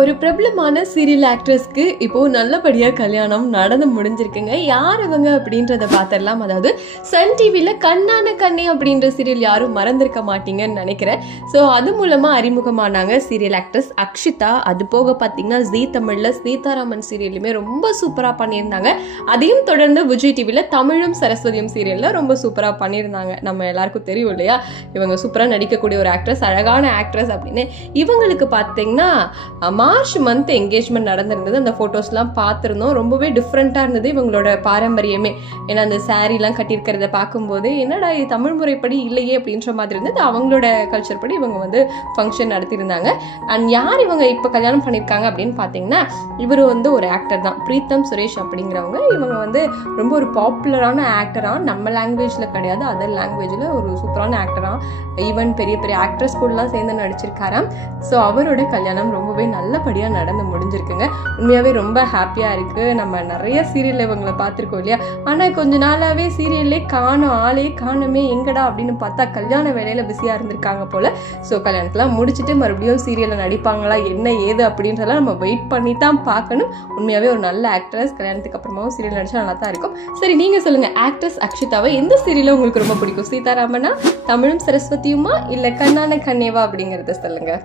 ஒரு பிரபலமான சீரியல் ஆக்ட்ரஸ்க்கு இப்போ நல்லபடியா கல்யாணம் நடந்து முடிஞ்சிருக்குங்க. யார் இவங்க அப்படின்றத பாத்திரலாம். அதாவது சன் டிவில கண்ணான கண்ணே அப்படின்ற சீரியல் யாரும் மறந்திருக்க மாட்டீங்கன்னு நினைக்கிறேன். ஸோ அது மூலமா அறிமுகமானாங்க சீரியல் ஆக்ட்ரஸ் அக்ஷிதா. அது போக பாத்தீங்கன்னா ஜீ தமிழ்ல சீதாராமன் சீரியலுமே ரொம்ப சூப்பரா பண்ணியிருந்தாங்க. அதையும் தொடர்ந்து விஜய் டிவில தமிழும் சரஸ்வதியும் சீரியல்ல ரொம்ப சூப்பரா பண்ணியிருந்தாங்க. நம்ம எல்லாருக்கும் தெரியும் இல்லையா, இவங்க சூப்பரா நடிக்கக்கூடிய ஒரு ஆக்ட்ரஸ், அழகான ஆக்ட்ரஸ் அப்படின்னு. இவங்களுக்கு பாத்தீங்கன்னா மார்ச் மந்த் என்கேஜ்மெண்ட் நடந்திருந்தது. அந்த போட்டோஸ்லாம் பார்த்துருந்தோம். ரொம்பவே டிஃப்ரெண்டா இருந்தது இவங்களோட பாரம்பரியமே. ஏன்னா அந்த சாரீலாம் கட்டியிருக்கிறத பார்க்கும்போது என்னடா இது தமிழ் முறைப்படி இல்லையே அப்படின்ற மாதிரி இருந்தது. அவங்களோட கல்ச்சர் படி இவங்க வந்து ஃபங்க்ஷன் நடத்தியிருந்தாங்க. அண்ட் யார் இவங்க இப்போ கல்யாணம் பண்ணியிருக்காங்க அப்படின்னு பார்த்தீங்கன்னா, இவர் வந்து ஒரு ஆக்டர் தான், பிரீத்தம் சுரேஷ் அப்படிங்கிறவங்க. இவங்க வந்து ரொம்ப ஒரு பாப்புலரான ஆக்டரா, நம்ம லாங்குவேஜ்ல கிடையாது அதர் லாங்குவேஜ்ல ஒரு சூப்பரான ஆக்டரா, ஈவன் பெரிய பெரிய ஆக்ட்ரஸ் கூடலாம் சேர்ந்து நடிச்சிருக்காராம். ஸோ அவரோட கல்யாணம் ரொம்பவே நல்லபடியாக நடந்து முடிஞ்சிருக்குங்க. உண்மையாகவே ரொம்ப ஹாப்பியாக இருக்குது. நம்ம நிறைய சீரியலில் இவங்களை பார்த்துருக்கோம் இல்லையா, ஆனால் கொஞ்ச நாளாகவே சீரியல்லே காணும், ஆளே காணுமே எங்கடா அப்படின்னு பார்த்தா கல்யாண வேலையில் பிஸியாக இருந்திருக்காங்க போல். ஸோ கல்யாணத்தெலாம் முடிச்சுட்டு மறுபடியும் சீரியலில் நடிப்பாங்களா என்ன ஏது அப்படின்றதெல்லாம் நம்ம வெயிட் பண்ணி தான் பார்க்கணும். உண்மையாகவே ஒரு நல்ல ஆக்ட்ரஸ், கல்யாணத்துக்கு அப்புறமாவும் சீரியல் நடிச்சா நல்லா தான் இருக்கும். சரி, நீங்கள் சொல்லுங்கள், ஆக்ட்ரஸ் அக்ஷிதாவை எந்த சீரியலும் உங்களுக்கு ரொம்ப பிடிக்கும்? சீதாராமனா, தமிழும் சரஸ்வதியுமா, இல்லை கண்ணான கண்ணேவா அப்படிங்கிறத சொல்லுங்கள்.